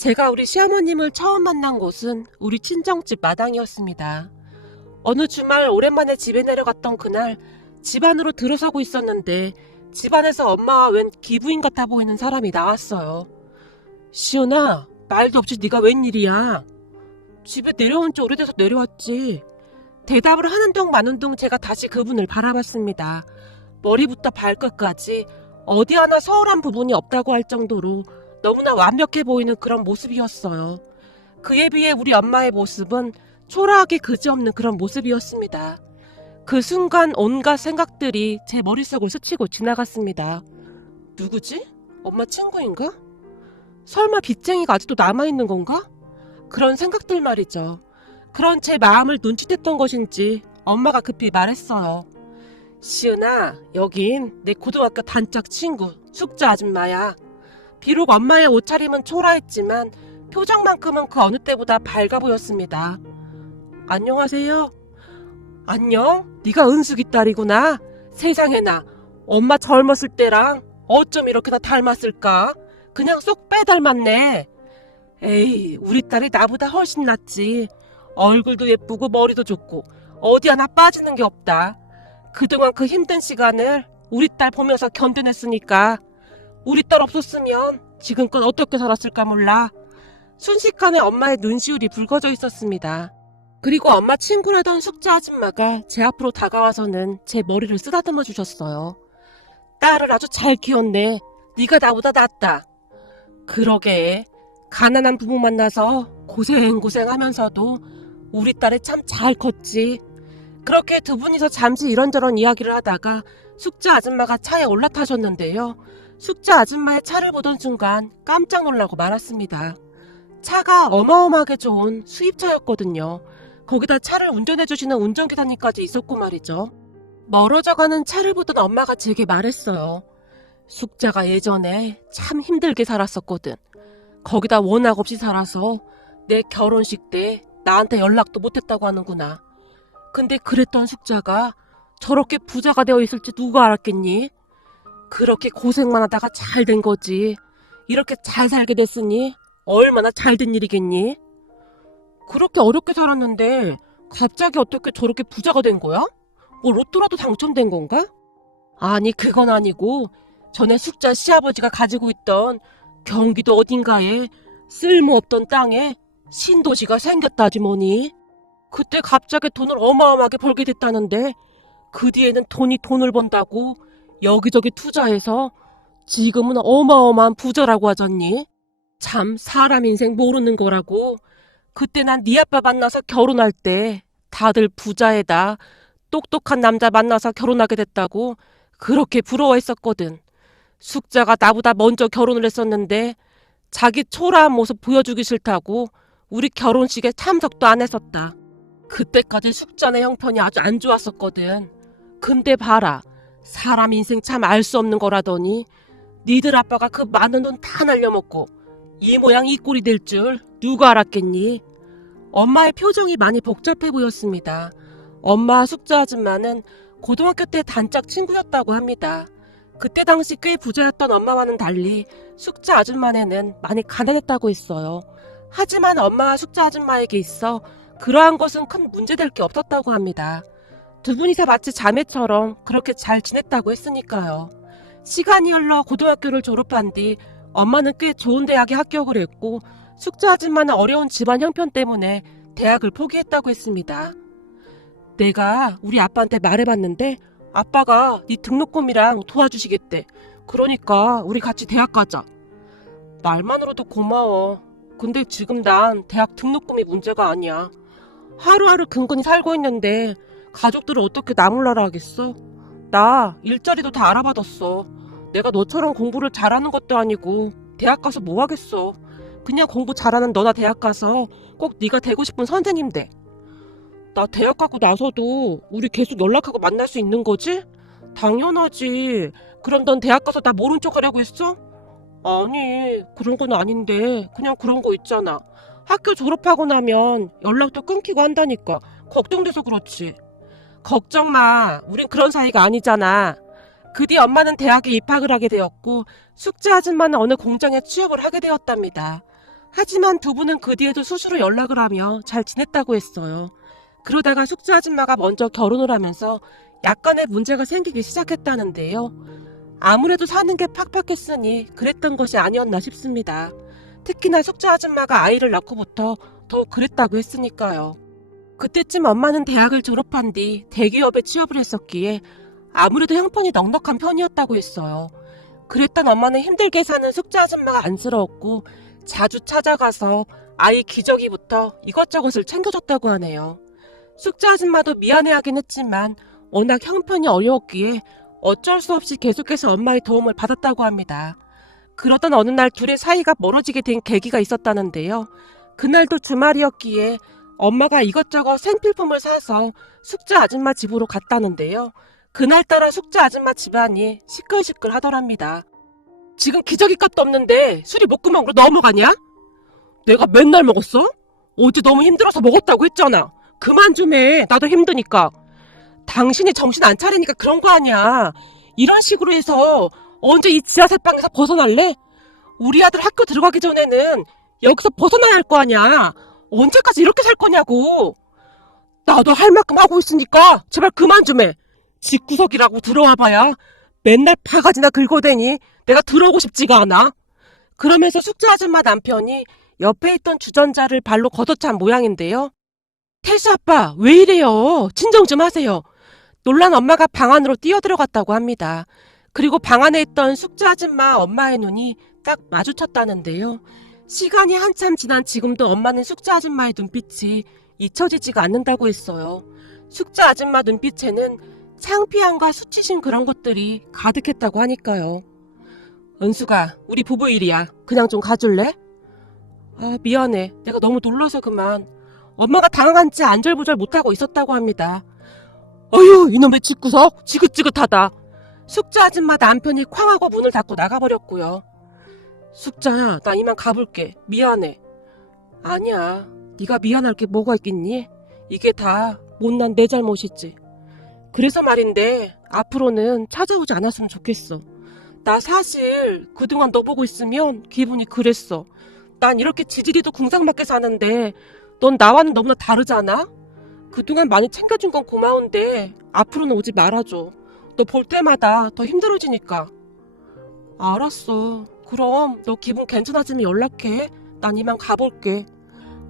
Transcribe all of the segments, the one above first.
제가 우리 시어머님을 처음 만난 곳은 우리 친정집 마당이었습니다. 어느 주말 오랜만에 집에 내려갔던 그날 집 안으로 들어서고 있었는데 집 안에서 엄마와 웬 기부인 같아 보이는 사람이 나왔어요. 시은아, 말도 없이 네가 웬일이야? 집에 내려온 지 오래돼서 내려왔지. 대답을 하는 둥 마는 둥 제가 다시 그분을 바라봤습니다. 머리부터 발끝까지 어디 하나 소홀한 부분이 없다고 할 정도로 너무나 완벽해 보이는 그런 모습이었어요. 그에 비해 우리 엄마의 모습은 초라하게 그지없는 그런 모습이었습니다. 그 순간 온갖 생각들이 제 머릿속을 스치고 지나갔습니다. 누구지? 엄마 친구인가? 설마 빚쟁이가 아직도 남아있는 건가? 그런 생각들 말이죠. 그런 제 마음을 눈치챘던 것인지 엄마가 급히 말했어요. 시은아, 여긴 내 고등학교 단짝 친구 숙자 아줌마야. 비록 엄마의 옷차림은 초라했지만 표정만큼은 그 어느 때보다 밝아 보였습니다. 안녕하세요. 안녕? 네가 은숙이 딸이구나. 세상에나 엄마 젊었을 때랑 어쩜 이렇게 다 닮았을까? 그냥 쏙 빼닮았네. 에이, 우리 딸이 나보다 훨씬 낫지. 얼굴도 예쁘고 머리도 좋고 어디 하나 빠지는 게 없다. 그동안 그 힘든 시간을 우리 딸 보면서 견뎌냈으니까 우리 딸 없었으면 지금껏 어떻게 살았을까 몰라. 순식간에 엄마의 눈시울이 붉어져 있었습니다. 그리고 엄마 친구라던 숙자 아줌마가 제 앞으로 다가와서는 제 머리를 쓰다듬어 주셨어요. 딸을 아주 잘 키웠네. 네가 나보다 낫다. 그러게, 가난한 부부 만나서 고생하면서도 우리 딸이 참 잘 컸지. 그렇게 두 분이서 잠시 이런저런 이야기를 하다가 숙자 아줌마가 차에 올라타셨는데요. 숙자 아줌마의 차를 보던 순간 깜짝 놀라고 말았습니다. 차가 어마어마하게 좋은 수입차였거든요. 거기다 차를 운전해주시는 운전기사님까지 있었고 말이죠. 멀어져가는 차를 보던 엄마가 제게 말했어요. 숙자가 예전에 참 힘들게 살았었거든. 거기다 워낙 없이 살아서 내 결혼식 때 나한테 연락도 못했다고 하는구나. 근데 그랬던 숙자가 저렇게 부자가 되어 있을지 누가 알았겠니? 그렇게 고생만 하다가 잘 된 거지. 이렇게 잘 살게 됐으니 얼마나 잘된 일이겠니? 그렇게 어렵게 살았는데 갑자기 어떻게 저렇게 부자가 된 거야? 뭐 로또라도 당첨된 건가? 아니, 그건 아니고 전에 숙자 시아버지가 가지고 있던 경기도 어딘가에 쓸모없던 땅에 신도시가 생겼다지 뭐니. 그때 갑자기 돈을 어마어마하게 벌게 됐다는데 그 뒤에는 돈을 번다고 여기저기 투자해서 지금은 어마어마한 부자라고 하잖니. 참 사람 인생 모르는 거라고. 그때 난 네 아빠 만나서 결혼할 때 다들 부자에다 똑똑한 남자 만나서 결혼하게 됐다고 그렇게 부러워했었거든. 숙자가 나보다 먼저 결혼을 했었는데 자기 초라한 모습 보여주기 싫다고 우리 결혼식에 참석도 안 했었다. 그때까지 숙자네 형편이 아주 안 좋았었거든. 근데 봐라, 사람 인생 참 알 수 없는 거라더니 니들 아빠가 그 많은 돈 다 날려먹고 이 모양 이 꼴이 될 줄 누가 알았겠니? 엄마의 표정이 많이 복잡해 보였습니다. 엄마 숙자 아줌마는 고등학교 때 단짝 친구였다고 합니다. 그때 당시 꽤 부자였던 엄마와는 달리 숙자 아줌마네는 많이 가난했다고 했어요. 하지만 엄마와 숙자 아줌마에게 있어 그러한 것은 큰 문제될 게 없었다고 합니다. 두 분이서 마치 자매처럼 그렇게 잘 지냈다고 했으니까요. 시간이 흘러 고등학교를 졸업한 뒤 엄마는 꽤 좋은 대학에 합격을 했고 숙자 아줌마는 어려운 집안 형편 때문에 대학을 포기했다고 했습니다. 내가 우리 아빠한테 말해봤는데 아빠가 네 등록금이랑 도와주시겠대. 그러니까 우리 같이 대학 가자. 말만으로도 고마워. 근데 지금 난 대학 등록금이 문제가 아니야. 하루하루 근근히 살고 있는데 가족들을 어떻게 나몰라라 하겠어? 나 일자리도 다 알아봤었어. 내가 너처럼 공부를 잘하는 것도 아니고 대학 가서 뭐 하겠어. 그냥 공부 잘하는 너나 대학 가서 꼭 네가 되고 싶은 선생님 돼. 나 대학 가고 나서도 우리 계속 연락하고 만날 수 있는 거지? 당연하지. 그럼 넌 대학 가서 나 모른 척 하려고 했어? 아니, 그런 건 아닌데 그냥 그런 거 있잖아. 학교 졸업하고 나면 연락도 끊기고 한다니까. 걱정돼서 그렇지. 걱정 마. 우린 그런 사이가 아니잖아. 그 뒤 엄마는 대학에 입학을 하게 되었고 숙자 아줌마는 어느 공장에 취업을 하게 되었답니다. 하지만 두 분은 그 뒤에도 수시로 연락을 하며 잘 지냈다고 했어요. 그러다가 숙주 아줌마가 먼저 결혼을 하면서 약간의 문제가 생기기 시작했다는데요. 아무래도 사는 게 팍팍했으니 그랬던 것이 아니었나 싶습니다. 특히나 숙주 아줌마가 아이를 낳고부터 더욱 그랬다고 했으니까요. 그때쯤 엄마는 대학을 졸업한 뒤 대기업에 취업을 했었기에 아무래도 형편이 넉넉한 편이었다고 했어요. 그랬던 엄마는 힘들게 사는 숙주 아줌마가 안쓰러웠고 자주 찾아가서 아이 기저귀부터 이것저것을 챙겨줬다고 하네요. 숙주 아줌마도 미안해하긴 했지만 워낙 형편이 어려웠기에 어쩔 수 없이 계속해서 엄마의 도움을 받았다고 합니다. 그러던 어느 날 둘의 사이가 멀어지게 된 계기가 있었다는데요. 그날도 주말이었기에 엄마가 이것저것 생필품을 사서 숙주 아줌마 집으로 갔다는데요. 그날따라 숙주 아줌마 집안이 시끌시끌 하더랍니다. 지금 기저귀 값도 없는데 술이 목구멍으로 넘어가냐? 내가 맨날 먹었어? 어제 너무 힘들어서 먹었다고 했잖아. 그만 좀 해. 나도 힘드니까. 당신이 정신 안 차리니까 그런 거 아니야. 이런 식으로 해서 언제 이 지하철방에서 벗어날래? 우리 아들 학교 들어가기 전에는 여기서 벗어나야 할 거 아니야. 언제까지 이렇게 살 거냐고. 나도 할 만큼 하고 있으니까 제발 그만 좀 해. 집구석이라고 들어와봐야 맨날 바가지나 긁어대니 내가 들어오고 싶지가 않아. 그러면서 숙주 아줌마 남편이 옆에 있던 주전자를 발로 걷어찬 모양인데요. 태수 아빠 왜 이래요? 진정 좀 하세요. 놀란 엄마가 방 안으로 뛰어들어갔다고 합니다. 그리고 방 안에 있던 숙주 아줌마 엄마의 눈이 딱 마주쳤다는데요. 시간이 한참 지난 지금도 엄마는 숙주 아줌마의 눈빛이 잊혀지지가 않는다고 했어요. 숙주 아줌마 눈빛에는 창피함과 수치심 그런 것들이 가득했다고 하니까요. 은수가 우리 부부 일이야. 그냥 좀 가줄래? 아 미안해. 내가 너무 놀라서 그만. 엄마가 당황한지 안절부절 못하고 있었다고 합니다. 어휴 이놈의 집구석 지긋지긋하다. 숙주 아줌마 남편이 쾅하고 문을 닫고 나가버렸고요. 숙자야 나 이만 가볼게. 미안해. 아니야 네가 미안할 게 뭐가 있겠니? 이게 다 못난 내 잘못이지. 그래서 말인데 앞으로는 찾아오지 않았으면 좋겠어. 나 사실 그동안 너 보고 있으면 기분이 그랬어. 난 이렇게 지지리도 궁상맞게 사는데 넌 나와는 너무나 다르잖아? 그동안 많이 챙겨준 건 고마운데 앞으로는 오지 말아줘. 너 볼 때마다 더 힘들어지니까. 알았어. 그럼 너 기분 괜찮아지면 연락해. 난 이만 가볼게.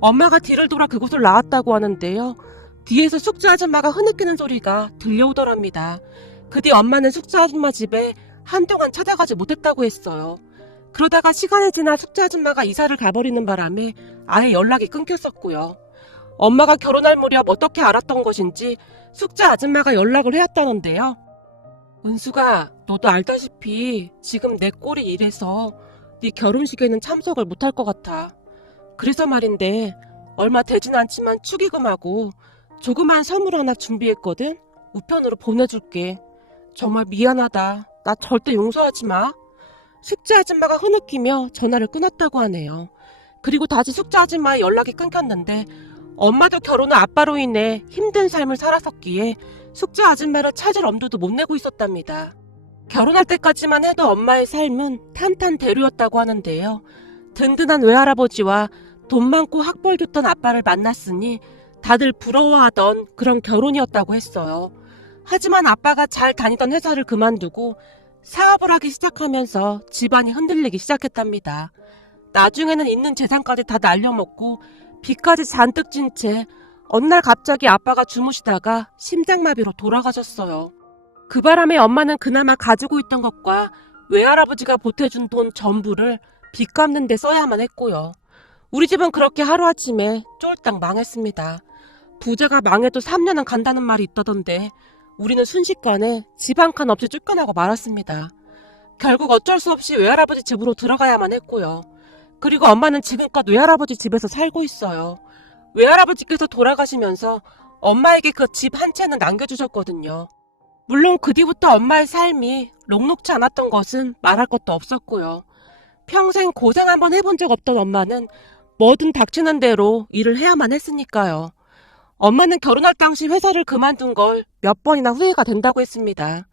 엄마가 뒤를 돌아 그곳을 나왔다고 하는데요. 뒤에서 숙주 아줌마가 흐느끼는 소리가 들려오더랍니다. 그 뒤 엄마는 숙주 아줌마 집에 한동안 찾아가지 못했다고 했어요. 그러다가 시간이 지나 숙주 아줌마가 이사를 가버리는 바람에 아예 연락이 끊겼었고요. 엄마가 결혼할 무렵 어떻게 알았던 것인지 숙주 아줌마가 연락을 해왔다는데요. 은수가 너도 알다시피 지금 내 꼴이 이래서 네 결혼식에는 참석을 못할 것 같아. 그래서 말인데 얼마 되진 않지만 축의금하고 조그만 선물 하나 준비했거든. 우편으로 보내줄게. 정말 미안하다. 나 절대 용서하지 마. 숙주 아줌마가 흐느끼며 전화를 끊었다고 하네요. 그리고 다시 숙주 아줌마의 연락이 끊겼는데 엄마도 결혼 후 아빠로 인해 힘든 삶을 살았었기에 숙주 아줌마를 찾을 엄두도 못 내고 있었답니다. 결혼할 때까지만 해도 엄마의 삶은 탄탄대로였다고 하는데요. 든든한 외할아버지와 돈 많고 학벌 좋던 아빠를 만났으니 다들 부러워하던 그런 결혼이었다고 했어요. 하지만 아빠가 잘 다니던 회사를 그만두고 사업을 하기 시작하면서 집안이 흔들리기 시작했답니다. 나중에는 있는 재산까지 다 날려먹고 빚까지 잔뜩 진 채 어느 날 갑자기 아빠가 주무시다가 심장마비로 돌아가셨어요. 그 바람에 엄마는 그나마 가지고 있던 것과 외할아버지가 보태준 돈 전부를 빚 갚는 데 써야만 했고요. 우리 집은 그렇게 하루아침에 쫄딱 망했습니다. 부자가 망해도 3년은 간다는 말이 있다던데 우리는 순식간에 집 한 칸 없이 쫓겨나고 말았습니다. 결국 어쩔 수 없이 외할아버지 집으로 들어가야만 했고요. 그리고 엄마는 지금껏 외할아버지 집에서 살고 있어요. 외할아버지께서 돌아가시면서 엄마에게 그 집 한 채는 남겨주셨거든요. 물론 그 뒤부터 엄마의 삶이 녹록지 않았던 것은 말할 것도 없었고요. 평생 고생 한번 해본 적 없던 엄마는 뭐든 닥치는 대로 일을 해야만 했으니까요. 엄마는 결혼할 당시 회사를 그만둔 걸 몇 번이나 후회가 된다고 했습니다.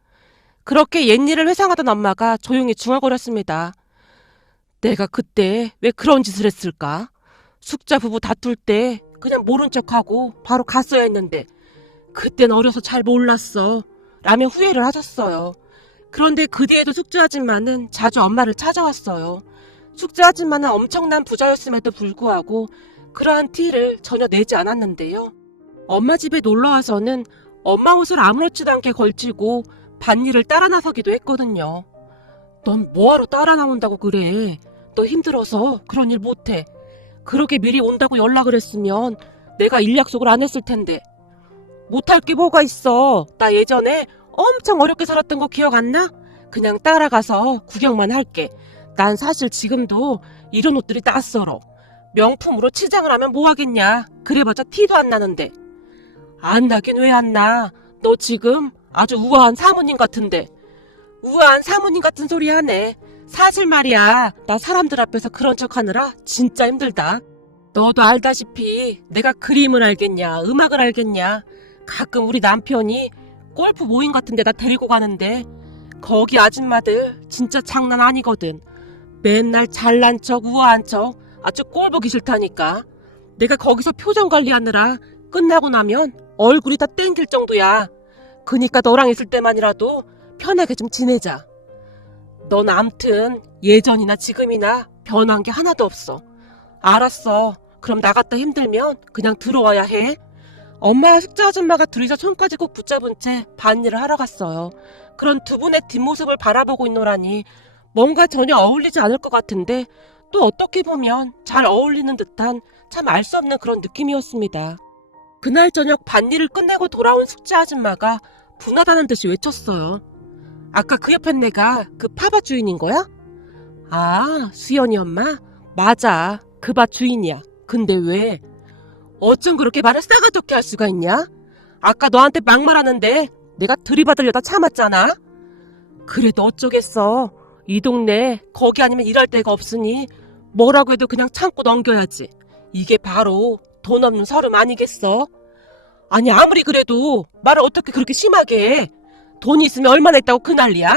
그렇게 옛일을 회상하던 엄마가 조용히 중얼거렸습니다. 내가 그때 왜 그런 짓을 했을까? 숙자 부부 다툴 때 그냥 모른 척하고 바로 갔어야 했는데 그땐 어려서 잘 몰랐어 라며 후회를 하셨어요. 그런데 그 뒤에도 숙자 아줌마는 자주 엄마를 찾아왔어요. 숙자 아줌마는 엄청난 부자였음에도 불구하고 그러한 티를 전혀 내지 않았는데요. 엄마 집에 놀러와서는 엄마 옷을 아무렇지도 않게 걸치고 밭일을 따라 나서기도 했거든요. 넌 뭐하러 따라 나온다고 그래? 너 힘들어서 그런 일 못해. 그렇게 미리 온다고 연락을 했으면 내가 일 약속을 안 했을 텐데. 못할 게 뭐가 있어. 나 예전에 엄청 어렵게 살았던 거 기억 안 나? 그냥 따라가서 구경만 할게. 난 사실 지금도 이런 옷들이 낯설어. 명품으로 치장을 하면 뭐 하겠냐. 그래봤자 티도 안 나는데. 안 나긴 왜 안 나. 너 지금 아주 우아한 사모님 같은데. 우아한 사모님 같은 소리 하네. 사실 말이야, 나 사람들 앞에서 그런 척 하느라 진짜 힘들다. 너도 알다시피 내가 그림을 알겠냐, 음악을 알겠냐. 가끔 우리 남편이 골프 모임 같은 데다 데리고 가는데 거기 아줌마들 진짜 장난 아니거든. 맨날 잘난 척, 우아한 척 아주 꼴 보기 싫다니까. 내가 거기서 표정 관리하느라 끝나고 나면 얼굴이 다 땡길 정도야. 그니까 너랑 있을 때만이라도 편하게 좀 지내자. 넌 암튼 예전이나 지금이나 변한 게 하나도 없어. 알았어. 그럼 나갔다 힘들면 그냥 들어와야 해. 엄마와 숙자 아줌마가 둘이서 손까지 꼭 붙잡은 채 밭일을 하러 갔어요. 그런 두 분의 뒷모습을 바라보고 있노라니 뭔가 전혀 어울리지 않을 것 같은데 또 어떻게 보면 잘 어울리는 듯한 참 알 수 없는 그런 느낌이었습니다. 그날 저녁 밭일을 끝내고 돌아온 숙자 아줌마가 분하다는 듯이 외쳤어요. 아까 그 옆에 내가 그 파밭 주인인 거야? 아, 수연이 엄마? 맞아. 그 밭 주인이야. 근데 왜? 어쩜 그렇게 말을 싸가지없게 할 수가 있냐? 아까 너한테 막말하는데 내가 들이받으려다 참았잖아. 그래도 어쩌겠어. 이 동네 거기 아니면 일할 데가 없으니 뭐라고 해도 그냥 참고 넘겨야지. 이게 바로 돈 없는 서름 아니겠어? 아니 아무리 그래도 말을 어떻게 그렇게 심하게 해. 돈이 있으면 얼마나 있다고 그 난리야.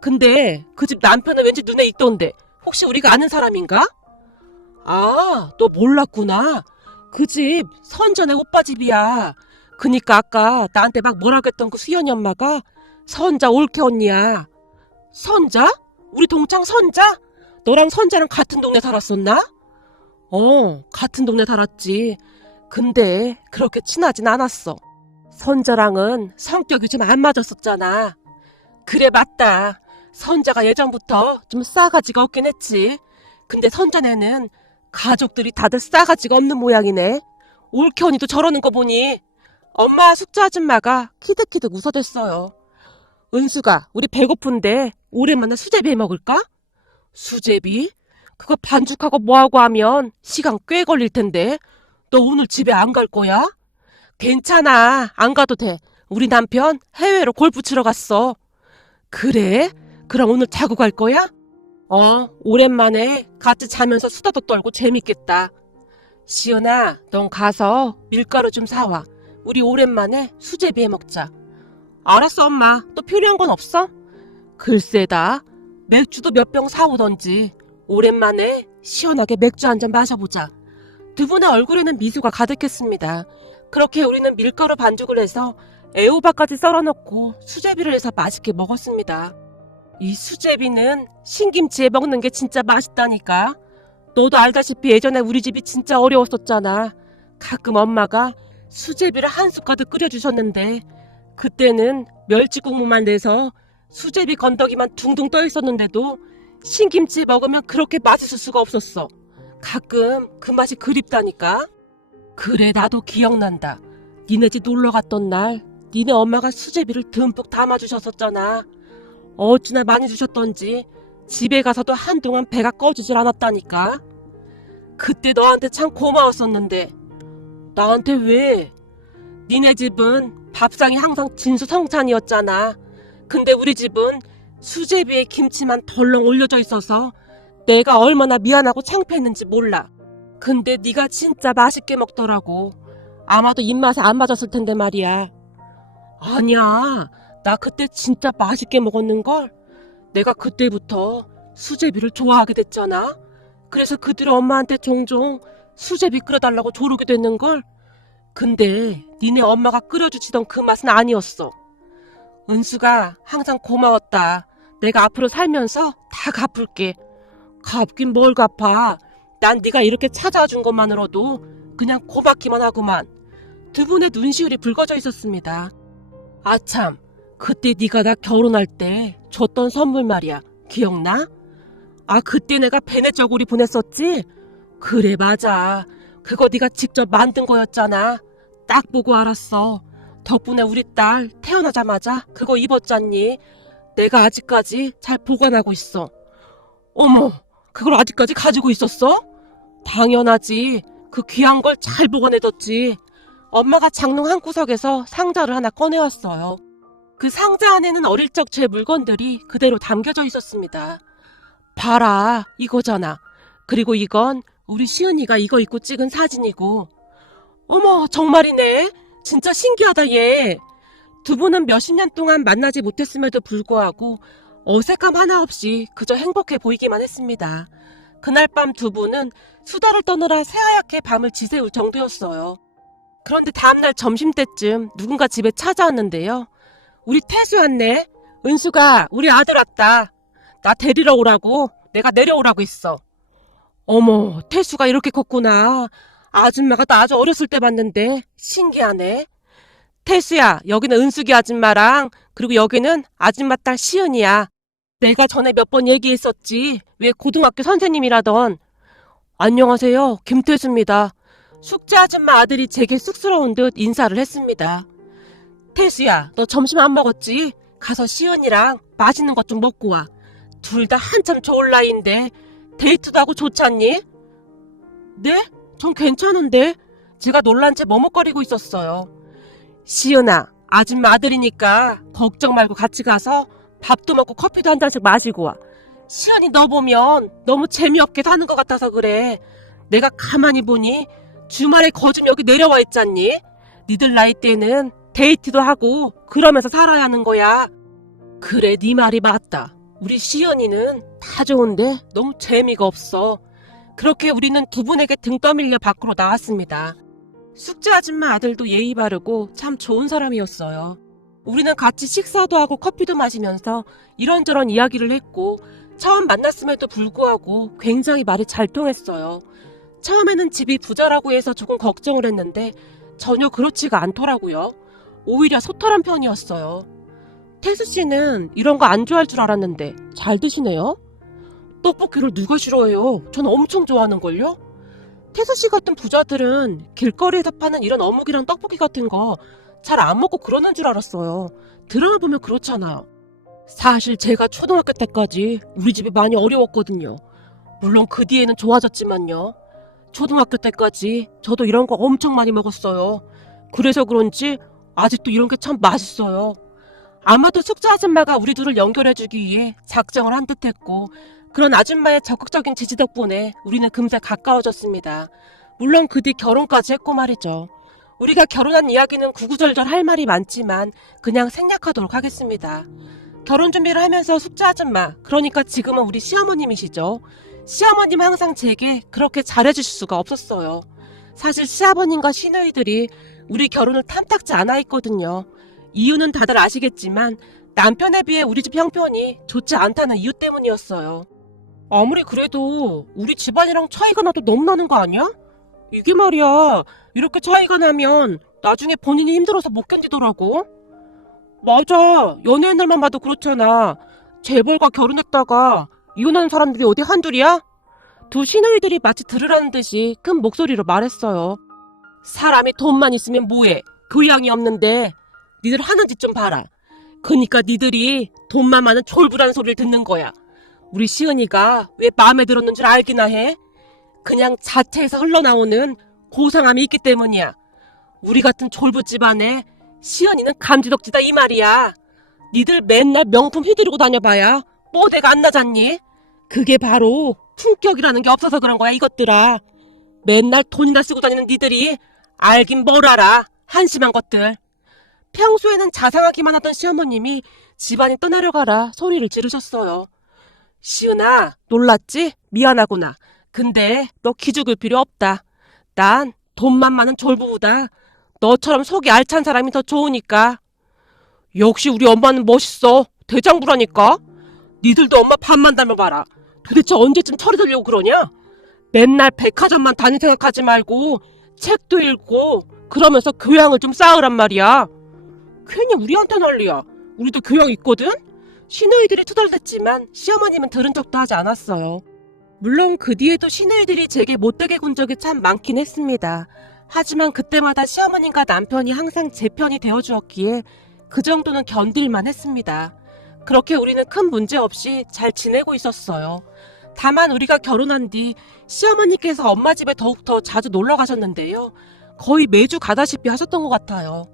근데 그 집 남편은 왠지 눈에 익던데 혹시 우리가 아는 사람인가? 아, 너 몰랐구나. 그 집 선전의 오빠 집이야. 그니까 아까 나한테 막 뭐라고 했던 그 수연이 엄마가 선자 올케 언니야. 선자? 우리 동창 선자? 너랑 선자랑 같은 동네 살았었나? 같은 동네 살았지. 근데 그렇게 친하진 않았어. 선자랑은 성격이 좀 안 맞았었잖아. 그래 맞다. 선자가 예전부터 좀 싸가지가 없긴 했지. 근데 선자네는 가족들이 다들 싸가지가 없는 모양이네. 올케 언니도 저러는 거 보니 엄마 숙자 아줌마가 키득키득 웃어댔어요. 은수가 우리 배고픈데 오랜만에 수제비 해 먹을까? 수제비? 그거 반죽하고 뭐하고 하면 시간 꽤 걸릴 텐데. 너 오늘 집에 안 갈 거야? 괜찮아. 안 가도 돼. 우리 남편 해외로 골프 치러 갔어. 그래? 그럼 오늘 자고 갈 거야? 오랜만에 같이 자면서 수다도 떨고 재밌겠다. 시은아, 넌 가서 밀가루 좀 사와. 우리 오랜만에 수제비 해 먹자. 알았어, 엄마. 또 필요한 건 없어? 글쎄다. 맥주도 몇 병 사오던지. 오랜만에 시원하게 맥주 한 잔 마셔보자. 두 분의 얼굴에는 미소가 가득했습니다. 그렇게 우리는 밀가루 반죽을 해서 애호박까지 썰어넣고 수제비를 해서 맛있게 먹었습니다. 이 수제비는 신김치에 먹는 게 진짜 맛있다니까. 너도 알다시피 예전에 우리 집이 진짜 어려웠었잖아. 가끔 엄마가 수제비를 한 숟 가득 끓여주셨는데 그때는 멸치 국물만 내서 수제비 건더기만 둥둥 떠 있었는데도 신김치에 먹으면 그렇게 맛있을 수가 없었어. 가끔 그 맛이 그립다니까. 그래 나도 기억난다. 니네 집 놀러 갔던 날 니네 엄마가 수제비를 듬뿍 담아주셨었잖아. 어찌나 많이 주셨던지 집에 가서도 한동안 배가 꺼지질 않았다니까. 그때 너한테 참 고마웠었는데. 나한테 왜? 니네 집은 밥상이 항상 진수성찬이었잖아. 근데 우리 집은 수제비에 김치만 덜렁 올려져 있어서 내가 얼마나 미안하고 창피했는지 몰라. 근데 네가 진짜 맛있게 먹더라고. 아마도 입맛에 안 맞았을 텐데 말이야. 아니야. 나 그때 진짜 맛있게 먹었는걸. 내가 그때부터 수제비를 좋아하게 됐잖아. 그래서 그 뒤로 엄마한테 종종 수제비 끓여달라고 조르게 됐는걸. 근데 니네 엄마가 끓여주시던 그 맛은 아니었어. 은수가 항상 고마웠다. 내가 앞으로 살면서 다 갚을게. 갚긴 뭘 갚아. 난 네가 이렇게 찾아와 준 것만으로도 그냥 고맙기만 하구만. 두 분의 눈시울이 붉어져 있었습니다. 아참, 그때 네가 나 결혼할 때 줬던 선물 말이야. 기억나? 아, 그때 내가 베네저고리 보냈었지? 그래, 맞아. 그거 네가 직접 만든 거였잖아. 딱 보고 알았어. 덕분에 우리 딸 태어나자마자 그거 입었잖니. 내가 아직까지 잘 보관하고 있어. 어머, 그걸 아직까지 가지고 있었어? 당연하지. 그 귀한 걸 잘 보관해뒀지. 엄마가 장롱 한 구석에서 상자를 하나 꺼내왔어요. 그 상자 안에는 어릴 적 제 물건들이 그대로 담겨져 있었습니다. 봐라, 이거잖아. 그리고 이건 우리 시은이가 이거 입고 찍은 사진이고. 어머, 정말이네. 진짜 신기하다, 얘. 두 분은 몇십 년 동안 만나지 못했음에도 불구하고 어색함 하나 없이 그저 행복해 보이기만 했습니다. 그날 밤 두 분은 수다를 떠느라 새하얗게 밤을 지새울 정도였어요. 그런데 다음날 점심때쯤 누군가 집에 찾아왔는데요. 우리 태수 왔네. 은수가 우리 아들 왔다. 나 데리러 오라고. 내가 내려오라고 했어. 어머, 태수가 이렇게 컸구나. 아줌마가 나 아주 어렸을 때 봤는데 신기하네. 태수야, 여기는 은숙이 아줌마랑 그리고 여기는 아줌마 딸 시은이야. 내가 전에 몇 번 얘기했었지. 왜 고등학교 선생님이라던. 안녕하세요, 김태수입니다. 숙제 아줌마 아들이 제게 쑥스러운 듯 인사를 했습니다. 태수야, 너 점심 안 먹었지? 가서 시은이랑 맛있는 것 좀 먹고 와. 둘 다 한참 좋을 나이인데 데이트도 하고 좋잖니? 네? 전 괜찮은데. 제가 놀란 채 머뭇거리고 있었어요. 시은아, 아줌마 아들이니까 걱정 말고 같이 가서 밥도 먹고 커피도 한 잔씩 마시고 와. 시은이 너 보면 너무 재미없게 사는 것 같아서 그래. 내가 가만히 보니 주말에 거진 여기 내려와 있잖니? 니들 나이 때는 데이트도 하고 그러면서 살아야 하는 거야. 그래, 네 말이 맞다. 우리 시은이는 다 좋은데 너무 재미가 없어. 그렇게 우리는 두 분에게 등 떠밀려 밖으로 나왔습니다. 숙제 아줌마 아들도 예의 바르고 참 좋은 사람이었어요. 우리는 같이 식사도 하고 커피도 마시면서 이런저런 이야기를 했고 처음 만났음에도 불구하고 굉장히 말이 잘 통했어요. 처음에는 집이 부자라고 해서 조금 걱정을 했는데 전혀 그렇지가 않더라고요. 오히려 소탈한 편이었어요. 태수 씨는 이런 거 안 좋아할 줄 알았는데 잘 드시네요? 떡볶이를 누가 싫어해요? 전 엄청 좋아하는걸요? 태수 씨 같은 부자들은 길거리에서 파는 이런 어묵이랑 떡볶이 같은 거 잘 안 먹고 그러는 줄 알았어요. 드라마 보면 그렇잖아요. 사실 제가 초등학교 때까지 우리 집이 많이 어려웠거든요. 물론 그 뒤에는 좋아졌지만요. 초등학교 때까지 저도 이런 거 엄청 많이 먹었어요. 그래서 그런지 아직도 이런 게 참 맛있어요. 아마도 숙제 아줌마가 우리 둘을 연결해주기 위해 작정을 한 듯했고 그런 아줌마의 적극적인 지지 덕분에 우리는 금세 가까워졌습니다. 물론 그 뒤 결혼까지 했고 말이죠. 우리가 결혼한 이야기는 구구절절 할 말이 많지만 그냥 생략하도록 하겠습니다. 결혼 준비를 하면서 숙제 아줌마, 그러니까 지금은 우리 시어머님이시죠. 시어머님 항상 제게 그렇게 잘해주실 수가 없었어요. 사실 시아버님과 시누이들이 우리 결혼을 탐탁지 않아 했거든요. 이유는 다들 아시겠지만 남편에 비해 우리 집 형편이 좋지 않다는 이유 때문이었어요. 아무리 그래도 우리 집안이랑 차이가 나도 너무 나는 거 아니야? 이게 말이야, 이렇게 차이가 나면 나중에 본인이 힘들어서 못 견디더라고. 맞아, 연애한 날만 봐도 그렇잖아. 재벌과 결혼했다가 이혼하는 사람들이 어디 한둘이야? 두 시누이들이 마치 들으라는 듯이 큰 목소리로 말했어요. 사람이 돈만 있으면 뭐해? 교양이 없는데. 니들 하는 짓 좀 봐라. 그니까 니들이 돈만 많은 졸부라는 소리를 듣는 거야. 우리 시은이가 왜 마음에 들었는 줄 알기나 해? 그냥 자체에서 흘러나오는 고상함이 있기 때문이야. 우리 같은 졸부 집안에 시은이는 감지덕지다 이 말이야. 니들 맨날 명품 휘두르고 다녀봐야 뽀대가 안 나잖니? 그게 바로 품격이라는 게 없어서 그런 거야 이것들아. 맨날 돈이나 쓰고 다니는 니들이 알긴 뭘 알아. 한심한 것들. 평소에는 자상하기만 하던 시어머님이 집안이 떠나려가라 소리를 지르셨어요. 시은아, 놀랐지? 미안하구나. 근데 너 기죽을 필요 없다. 난 돈만 많은 졸부보다 너처럼 속이 알찬 사람이 더 좋으니까. 역시 우리 엄마는 멋있어. 대장부라니까. 니들도 엄마 반만 닮아봐라. 도대체 언제쯤 철이 들려고 그러냐? 맨날 백화점만 다닐 생각하지 말고 책도 읽고 그러면서 교양을 좀 쌓으란 말이야. 괜히 우리한테 난리야. 우리도 교양 있거든? 시누이들이 투덜댔지만 시어머님은 들은 척도 하지 않았어요. 물론 그 뒤에도 시누이들이 제게 못되게 군 적이 참 많긴 했습니다. 하지만 그때마다 시어머님과 남편이 항상 제 편이 되어주었기에 그 정도는 견딜만 했습니다. 그렇게 우리는 큰 문제 없이 잘 지내고 있었어요. 다만 우리가 결혼한 뒤 시어머니께서 엄마 집에 더욱더 자주 놀러 가셨는데요. 거의 매주 가다시피 하셨던 것 같아요.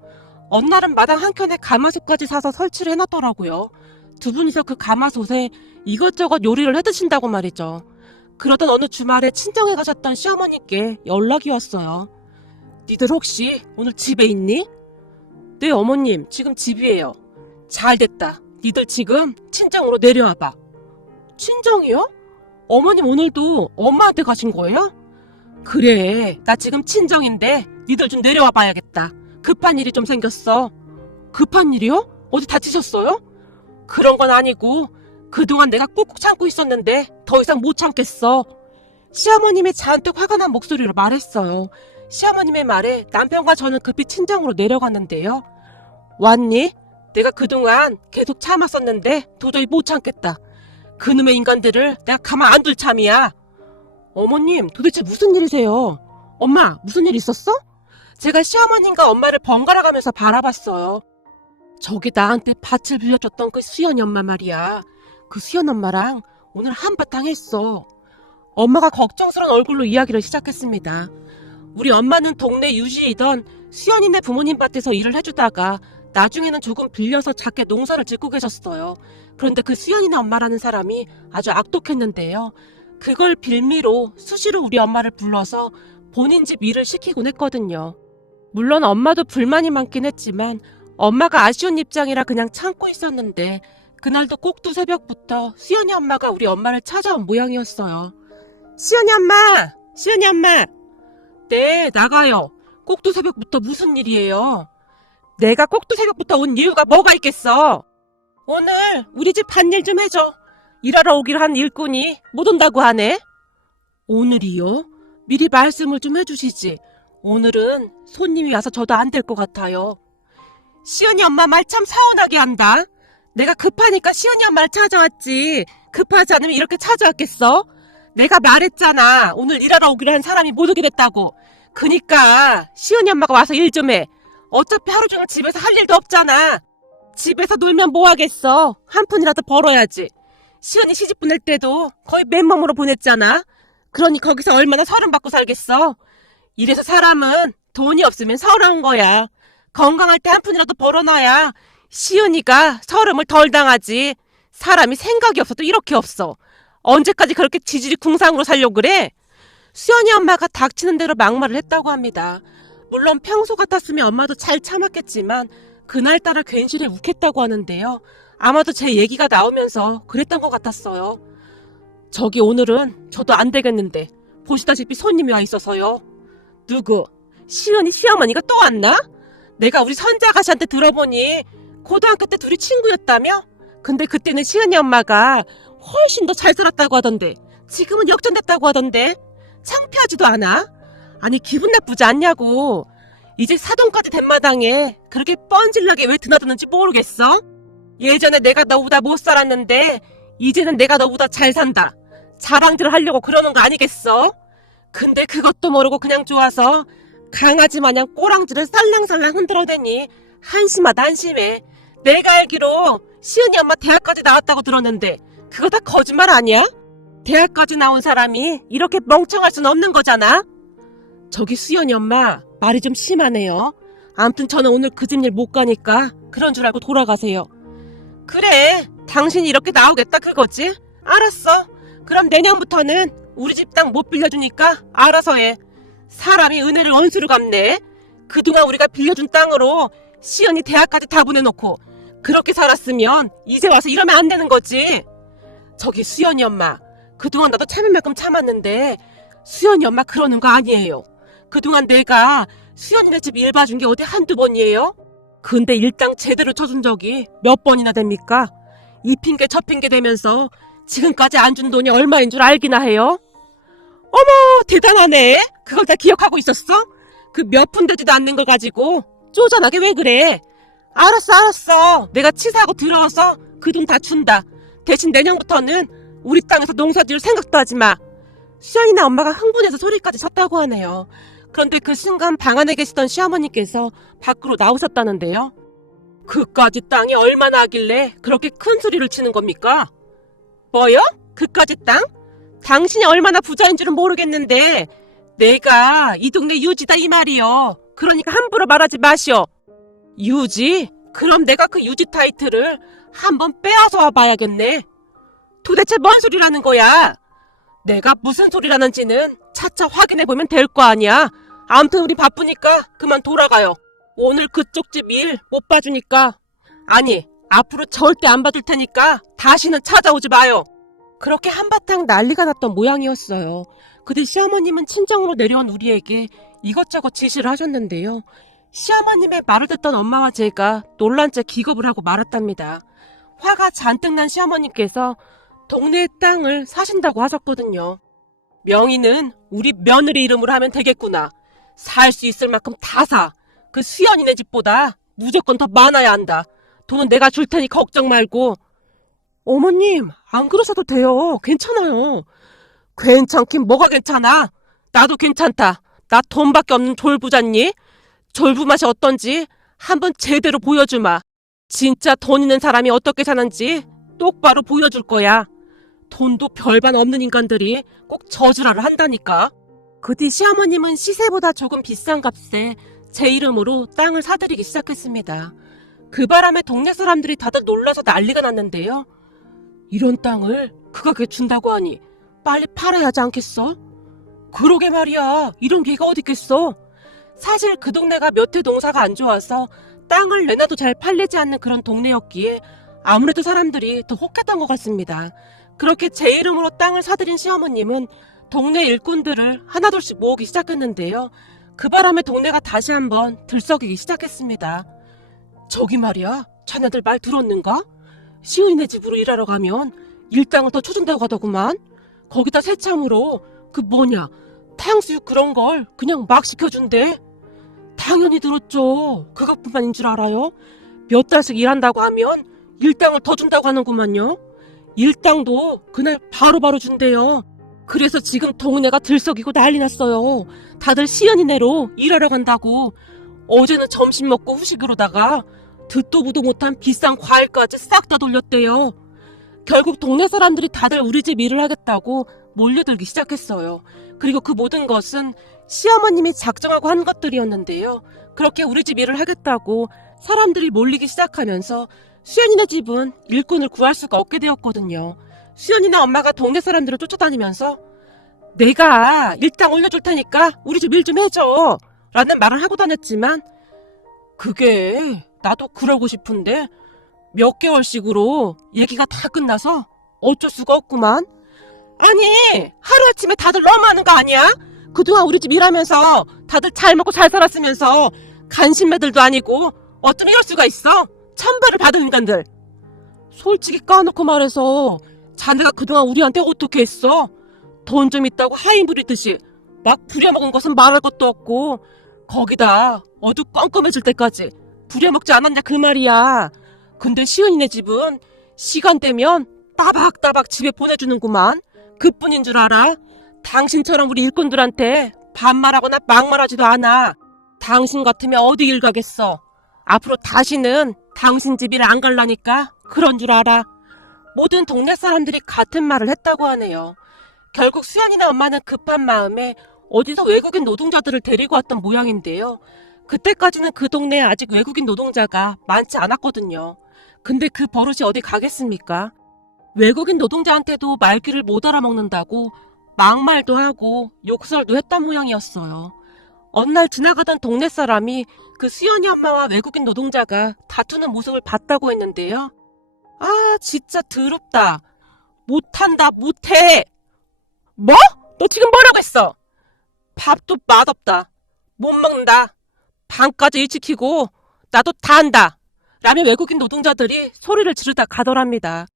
어느 날은 마당 한켠에 가마솥까지 사서 설치를 해놨더라고요. 두 분이서 그 가마솥에 이것저것 요리를 해드신다고 말이죠. 그러던 어느 주말에 친정에 가셨던 시어머니께 연락이 왔어요. 니들 혹시 오늘 집에 있니? 네 어머님, 지금 집이에요. 잘됐다. 니들 지금 친정으로 내려와봐. 친정이요? 어머님 오늘도 엄마한테 가신 거예요? 그래, 나 지금 친정인데 니들 좀 내려와 봐야겠다. 급한 일이 좀 생겼어. 급한 일이요? 어디 다치셨어요? 그런 건 아니고 그동안 내가 꾹꾹 참고 있었는데 더 이상 못 참겠어. 시어머님이 잔뜩 화가 난 목소리로 말했어요. 시어머님의 말에 남편과 저는 급히 친정으로 내려갔는데요. 왔니? 내가 그동안 계속 참았었는데 도저히 못 참겠다. 그놈의 인간들을 내가 가만 안 둘 참이야. 어머님, 도대체 무슨 일이세요? 엄마, 무슨 일 있었어? 제가 시어머님과 엄마를 번갈아 가면서 바라봤어요. 저기 나한테 밭을 빌려줬던 그 수연이 엄마 말이야. 그 수연 엄마랑 오늘 한바탕 했어. 엄마가 걱정스러운 얼굴로 이야기를 시작했습니다. 우리 엄마는 동네 유지이던 수연이네 부모님 밭에서 일을 해주다가 나중에는 조금 빌려서 작게 농사를 짓고 계셨어요. 그런데 그 수연이네 엄마라는 사람이 아주 악독했는데요. 그걸 빌미로 수시로 우리 엄마를 불러서 본인 집 일을 시키곤 했거든요. 물론 엄마도 불만이 많긴 했지만 엄마가 아쉬운 입장이라 그냥 참고 있었는데 그날도 꼭두 새벽부터 수연이 엄마가 우리 엄마를 찾아온 모양이었어요. 수연이 엄마! 수연이 엄마! 네, 나가요. 꼭두 새벽부터 무슨 일이에요? 내가 꼭두 새벽부터 온 이유가 뭐가 있겠어? 오늘 우리 집 밭일 좀 해줘. 일하러 오기로 한 일꾼이 못 온다고 하네. 오늘이요? 미리 말씀을 좀 해주시지. 오늘은 손님이 와서 저도 안 될 것 같아요. 시은이 엄마 말 참 서운하게 한다. 내가 급하니까 시은이 엄마를 찾아왔지. 급하지 않으면 이렇게 찾아왔겠어? 내가 말했잖아. 오늘 일하러 오기로 한 사람이 못 오게 됐다고. 그니까 시은이 엄마가 와서 일 좀 해. 어차피 하루 종일 집에서 할 일도 없잖아. 집에서 놀면 뭐 하겠어. 한 푼이라도 벌어야지. 시은이 시집 보낼 때도 거의 맨몸으로 보냈잖아. 그러니 거기서 얼마나 서름 받고 살겠어. 이래서 사람은 돈이 없으면 서러운 거야. 건강할 때 한 푼이라도 벌어놔야 시은이가 서름을 덜 당하지. 사람이 생각이 없어도 이렇게 없어. 언제까지 그렇게 지질이 궁상으로 살려고 그래? 수연이 엄마가 닥치는 대로 막말을 했다고 합니다. 물론 평소 같았으면 엄마도 잘 참았겠지만 그날따라 괜시리 욱했다고 하는데요. 아마도 제 얘기가 나오면서 그랬던 것 같았어요. 저기 오늘은 저도 안 되겠는데 보시다시피 손님이 와 있어서요. 누구? 시은이 시어머니가 또 왔나? 내가 우리 선자아가씨한테 들어보니 고등학교 때 둘이 친구였다며? 근데 그때는 시은이 엄마가 훨씬 더 잘 살았다고 하던데 지금은 역전됐다고 하던데 창피하지도 않아? 아니 기분 나쁘지 않냐고. 이제 사돈까지 된 마당에 그렇게 뻔질나게 왜 드나드는지 모르겠어? 예전에 내가 너보다 못 살았는데 이제는 내가 너보다 잘 산다. 자랑질을 하려고 그러는 거 아니겠어? 근데 그것도 모르고 그냥 좋아서 강아지 마냥 꼬랑지를 살랑살랑 흔들어대니 한심하다 한심해. 내가 알기로 시은이 엄마 대학까지 나왔다고 들었는데 그거 다 거짓말 아니야? 대학까지 나온 사람이 이렇게 멍청할 순 없는 거잖아. 저기 수연이 엄마 말이 좀 심하네요. 아무튼 저는 오늘 그 집 일 못 가니까 그런 줄 알고 돌아가세요. 그래, 당신이 이렇게 나오겠다 그거지? 알았어. 그럼 내년부터는 우리 집 땅 못 빌려주니까 알아서 해. 사람이 은혜를 원수로 갚네. 그동안 우리가 빌려준 땅으로 시은이 대학까지 다 보내놓고 그렇게 살았으면 이제 와서 이러면 안 되는 거지. 저기 수연이 엄마, 그동안 나도 참을 만큼 참았는데 수연이 엄마 그러는 거 아니에요. 그동안 내가 수연이네 집 일 봐준 게 어디 한두 번이에요? 근데 일당 제대로 쳐준 적이 몇 번이나 됩니까? 이 핑계 저 핑계 대면서 지금까지 안 준 돈이 얼마인 줄 알기나 해요? 어머, 대단하네. 그걸 다 기억하고 있었어? 그 몇 푼 되지도 않는 걸 가지고 쪼잔하게 왜 그래? 알았어. 내가 치사하고 더러워서 그 돈 다 준다. 대신 내년부터는 우리 땅에서 농사 지을 생각도 하지 마. 수연이나 엄마가 흥분해서 소리까지 쳤다고 하네요. 그런데 그 순간 방 안에 계시던 시어머니께서 밖으로 나오셨다는데요. 그까지 땅이 얼마나 하길래 그렇게 큰 소리를 치는 겁니까? 뭐요? 그까지 땅? 당신이 얼마나 부자인 줄은 모르겠는데 내가 이 동네 유지다 이 말이요. 그러니까 함부로 말하지 마시오. 유지? 그럼 내가 그 유지 타이틀을 한번 빼앗아 와봐야겠네. 도대체 뭔 소리라는 거야? 내가 무슨 소리라는지는 차차 확인해보면 될 거 아니야. 아무튼 우리 바쁘니까 그만 돌아가요. 오늘 그쪽 집 일 못 봐주니까. 아니, 앞으로 절대 안 봐줄 테니까 다시는 찾아오지 마요. 그렇게 한바탕 난리가 났던 모양이었어요. 그때 시어머님은 친정으로 내려온 우리에게 이것저것 지시를 하셨는데요. 시어머님의 말을 듣던 엄마와 제가 놀란 채 기겁을 하고 말았답니다. 화가 잔뜩 난 시어머님께서 동네 땅을 사신다고 하셨거든요. 명의는 우리 며느리 이름으로 하면 되겠구나. 살 수 있을 만큼 다 사. 그 수연이네 집보다 무조건 더 많아야 한다. 돈은 내가 줄 테니 걱정 말고. 어머님, 안 그러셔도 돼요. 괜찮아요. 괜찮긴 뭐가 괜찮아. 나도 괜찮다. 나 돈밖에 없는 졸부잖니? 졸부 맛이 어떤지 한번 제대로 보여주마. 진짜 돈 있는 사람이 어떻게 사는지 똑바로 보여줄 거야. 돈도 별반 없는 인간들이 꼭 저주라를 한다니까. 그 뒤 시어머님은 시세보다 조금 비싼 값에 제 이름으로 땅을 사들이기 시작했습니다. 그 바람에 동네 사람들이 다들 놀라서 난리가 났는데요. 이런 땅을 그 가격에 준다고 하니 빨리 팔아야 하지 않겠어? 그러게 말이야. 이런 기회가 어디 있겠어? 사실 그 동네가 몇 해 농사가 안 좋아서 땅을 내놔도 잘 팔리지 않는 그런 동네였기에 아무래도 사람들이 더 혹했던 것 같습니다. 그렇게 제 이름으로 땅을 사들인 시어머님은 동네 일꾼들을 하나둘씩 모으기 시작했는데요. 그 바람에 동네가 다시 한번 들썩이기 시작했습니다. 저기 말이야, 자네들 말 들었는가? 시은이네 집으로 일하러 가면 일당을 더 쳐준다고 하더구만. 거기다 새참으로 그 뭐냐, 탕수육 그런 걸 그냥 막 시켜준대. 당연히 들었죠. 그것뿐만인 줄 알아요? 몇 달씩 일한다고 하면 일당을 더 준다고 하는구만요. 일당도 그날 바로바로 준대요. 그래서 지금 동네가 들썩이고 난리 났어요. 다들 시연이네로 일하러 간다고. 어제는 점심 먹고 후식으로다가 듣도 보도 못한 비싼 과일까지 싹 다 돌렸대요. 결국 동네 사람들이 다들 우리 집 일을 하겠다고 몰려들기 시작했어요. 그리고 그 모든 것은 시어머님이 작정하고 한 것들이었는데요. 그렇게 우리 집 일을 하겠다고 사람들이 몰리기 시작하면서 수연이네 집은 일꾼을 구할 수가 없게 되었거든요. 수연이네 엄마가 동네 사람들을 쫓아다니면서 내가 일당 올려줄 테니까 우리 집 일 좀 해줘 라는 말을 하고 다녔지만 그게 나도 그러고 싶은데 몇 개월씩으로 얘기가 다 끝나서 어쩔 수가 없구만. 아니, 하루아침에 다들 너무 하는 거 아니야? 그동안 우리 집 일하면서 다들 잘 먹고 잘 살았으면서 간신매들도 아니고 어쩜 이럴 수가 있어? 천벌을 받은 인간들. 솔직히 까놓고 말해서 자네가 그동안 우리한테 어떻게 했어? 돈 좀 있다고 하인 부리듯이 막 부려먹은 것은 말할 것도 없고 거기다 어두컴컴해질 때까지 부려먹지 않았냐 그 말이야. 근데 시은이네 집은 시간 되면 따박따박 집에 보내주는구만. 그뿐인 줄 알아? 당신처럼 우리 일꾼들한테 반말하거나 막말하지도 않아. 당신 같으면 어디 일 가겠어. 앞으로 다시는 당신 집 일 안 갈라니까 그런 줄 알아. 모든 동네 사람들이 같은 말을 했다고 하네요. 결국 수연이네 엄마는 급한 마음에 어디서 외국인 노동자들을 데리고 왔던 모양인데요. 그때까지는 그 동네에 아직 외국인 노동자가 많지 않았거든요. 근데 그 버릇이 어디 가겠습니까? 외국인 노동자한테도 말귀를 못 알아먹는다고 막말도 하고 욕설도 했단 모양이었어요. 어느 날 지나가던 동네 사람이 그 수연이 엄마와 외국인 노동자가 다투는 모습을 봤다고 했는데요. 아, 진짜 더럽다. 못한다, 못해. 뭐? 너 지금 뭐라고 했어? 밥도 맛없다. 못 먹는다. 방까지 일 시키고 나도 다 한다. 라며 외국인 노동자들이 소리를 지르다 가더랍니다.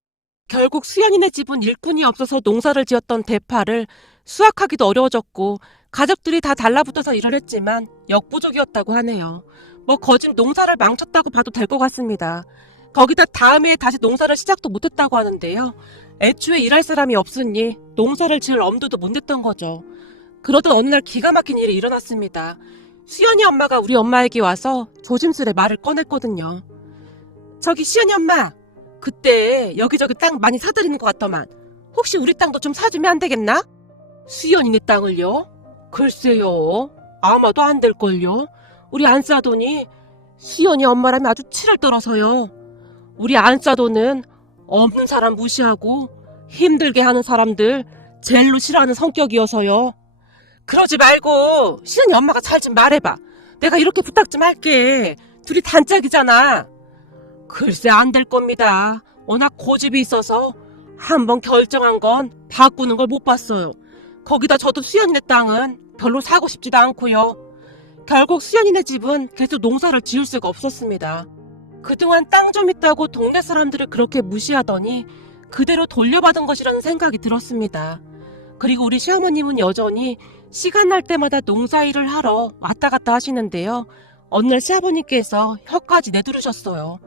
결국 수연이네 집은 일꾼이 없어서 농사를 지었던 대파를 수확하기도 어려워졌고 가족들이 다 달라붙어서 일을 했지만 역부족이었다고 하네요. 뭐 거진 농사를 망쳤다고 봐도 될 것 같습니다. 거기다 다음 해에 다시 농사를 시작도 못했다고 하는데요. 애초에 일할 사람이 없으니 농사를 지을 엄두도 못 냈던 거죠. 그러던 어느 날 기가 막힌 일이 일어났습니다. 수연이 엄마가 우리 엄마에게 와서 조심스레 말을 꺼냈거든요. 저기 수연이 엄마, 그때 여기저기 땅 많이 사들이는 것 같더만 혹시 우리 땅도 좀 사주면 안 되겠나? 수연이네 땅을요? 글쎄요, 아마도 안 될걸요. 우리 안 싸도니 수연이 엄마라면 아주 치를 떨어서요. 우리 안 싸도는 없는 사람 무시하고 힘들게 하는 사람들 제일로 싫어하는 성격이어서요. 그러지 말고 수연이 엄마가 잘 좀 말해봐. 내가 이렇게 부탁 좀 할게. 둘이 단짝이잖아. 글쎄 안 될 겁니다. 워낙 고집이 있어서 한번 결정한 건 바꾸는 걸 못 봤어요. 거기다 저도 수연이네 땅은 별로 사고 싶지도 않고요. 결국 수연이네 집은 계속 농사를 지을 수가 없었습니다. 그동안 땅 좀 있다고 동네 사람들을 그렇게 무시하더니 그대로 돌려받은 것이라는 생각이 들었습니다. 그리고 우리 시어머님은 여전히 시간 날 때마다 농사일을 하러 왔다 갔다 하시는데요. 어느 날 시아버님께서 혀까지 내두르셨어요.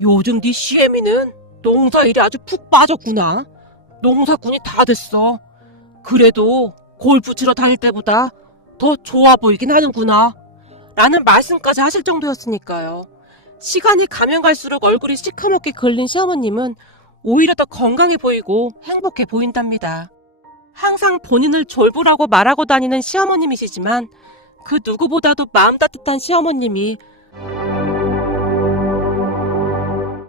요즘 네 시애미는 농사일에 아주 푹 빠졌구나. 농사꾼이 다 됐어. 그래도 골프 치러 다닐 때보다 더 좋아 보이긴 하는구나. 라는 말씀까지 하실 정도였으니까요. 시간이 가면 갈수록 얼굴이 시커멓게 걸린 시어머님은 오히려 더 건강해 보이고 행복해 보인답니다. 항상 본인을 졸부라고 말하고 다니는 시어머님이시지만 그 누구보다도 마음 따뜻한 시어머님이